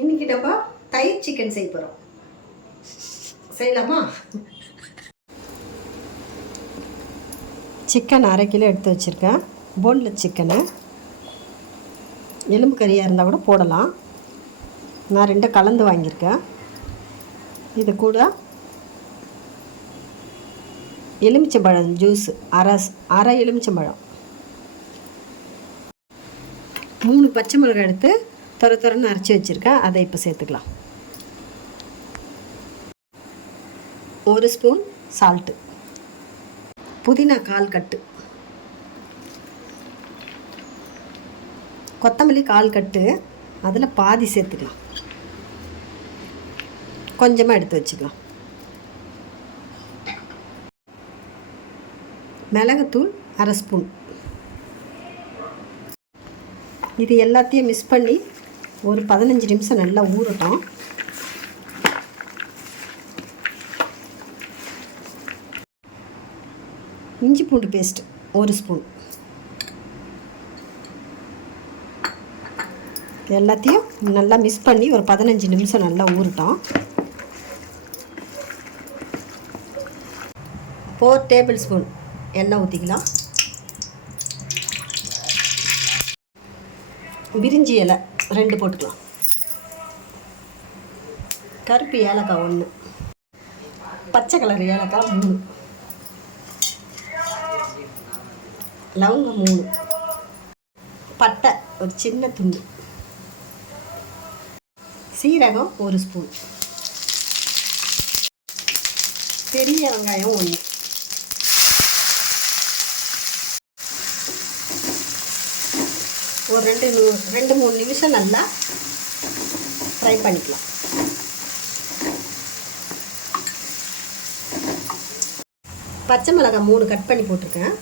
இன்றைக்கி நம்ம தயிர் சிக்கன் செய்ய போகிறோம். செய்யலாமா? சிக்கன் 1/2 கிலோ எடுத்து வச்சுருக்கேன். Boneless chicken. எலும்பு கறியாக இருந்தால் கூட போடலாம். நான் 2 கலந்து வாங்கியிருக்கேன். இது கூட எலுமிச்சம்பழம் ஜூஸ் அரை எலுமிச்சம்பழம், 3 பச்சை மிளகாய் எடுத்து துரன்னு அரைச்சி வச்சுருக்கேன். அதை இப்போ சேர்த்துக்கலாம். 1 ஸ்பூன் சால்ட்டு, புதினா 1/4 கட்டு, கொத்தமல்லி 1/4 கட்டு, அதில் பாதி சேர்த்துக்கலாம். கொஞ்சமாக எடுத்து வச்சுக்கலாம். மிளகுத்தூள் 1/2 ஸ்பூன். இது எல்லாத்தையும் மிக்ஸ் பண்ணி ஒரு 15 நிமிஷம் நல்லா ஊறட்டும். இஞ்சி பூண்டு பேஸ்ட் 1 ஸ்பூன். எல்லாத்தையும் நல்லா மிக்ஸ் பண்ணி ஒரு 15 நிமிஷம் நல்லா ஊறட்டும். 4 டேபிள் ஸ்பூன் எண்ணெய் ஊற்றிக்கலாம். பிரிஞ்சி இலை 2 போட்டுக்கலாம். கருப்பு ஏலக்காய் 1, பச்சை கலர் ஏலக்காய் 3, லவங்கம் 3, பட்டை ஒரு சின்ன துண்டு, சீரகம் 1 ஸ்பூன், பெரிய வெங்காயம் 1. ஒரு 2-3 நிமிஷம் நல்லா ஃப்ரை பண்ணிக்கலாம். பச்சை மிளகாய் 3 கட் பண்ணி போட்டிருக்கேன்.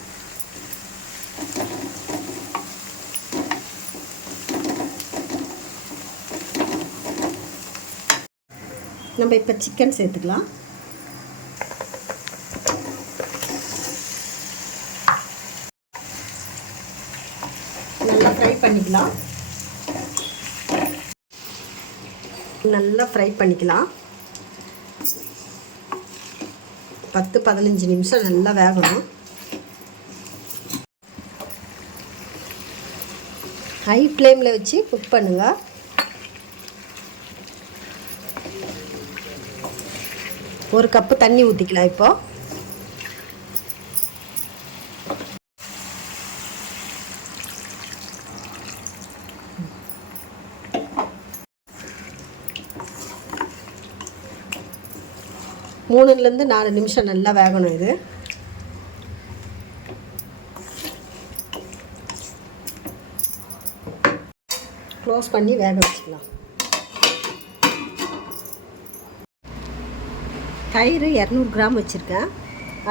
நம்ம இப்போ சிக்கன் சேர்த்துக்கலாம். நல்லா ஃப்ரை பண்ணிக்கலாம். 10-15 நிமிஷம் நல்லா வேகணும். ஹை ஃப்ளேமில் வச்சு குக் பண்ணுங்க. ஒரு கப்பு தண்ணி ஊற்றிக்கலாம். இப்போ மூணுலேருந்து 4 நிமிஷம் நல்லா வேகணும். இது க்ளோஸ் பண்ணி வேக வச்சுக்கலாம். தயிர் 200 கிராம் வச்சுருக்கேன்.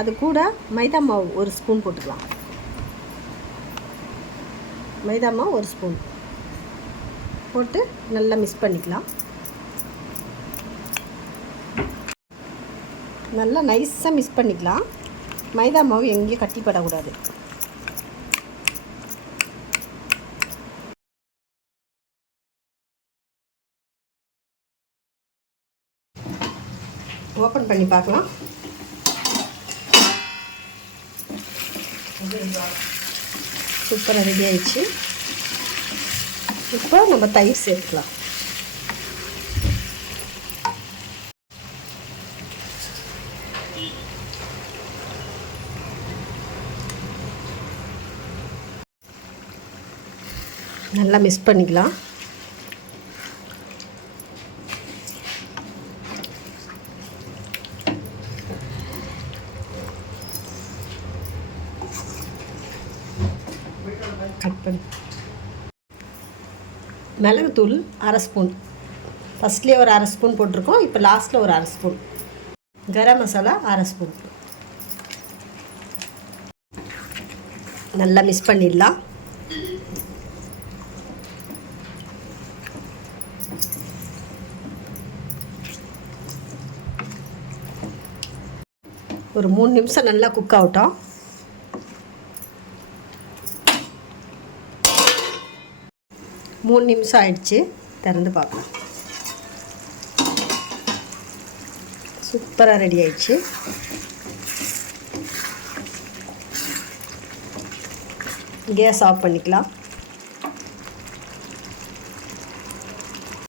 அது கூட மைதா மாவு 1 ஸ்பூன் போட்டுக்கலாம். மைதா மாவு 1 ஸ்பூன் போட்டு நல்லா மிக்ஸ் பண்ணிக்கலாம். நல்லா நைஸாக மிக்ஸ் பண்ணிக்கலாம். மைதா மாவு எங்கேயும் கட்டிப்படக்கூடாது. ஓப்பன் பண்ணி பார்க்கலாம். சூப்பராக ரெடி ஆயிடுச்சு. இப்போ நம்ம தயிர் சேர்த்துக்கலாம். நல்லா மிக்ஸ் பண்ணிக்கலாம். கட் பண்ணி மிளகுத்தூள் 1/2 ஸ்பூன். ஃபஸ்ட்லேயே ஒரு 1/2 ஸ்பூன் போட்டிருக்கோம். இப்போ லாஸ்ட்டில் ஒரு 1/2 ஸ்பூன். கரம் மசாலா 1/2 ஸ்பூன். நல்லா மிக்ஸ் பண்ணிடலாம். ஒரு 3 நிமிஷம் நல்லா குக் ஆகட்டும். 3 நிமிஷம் ஆயிடுச்சு. திறந்து பார்க்கலாம். சூப்பராக ரெடி ஆயிடுச்சு. கேஸ் ஆஃப் பண்ணிக்கலாம்.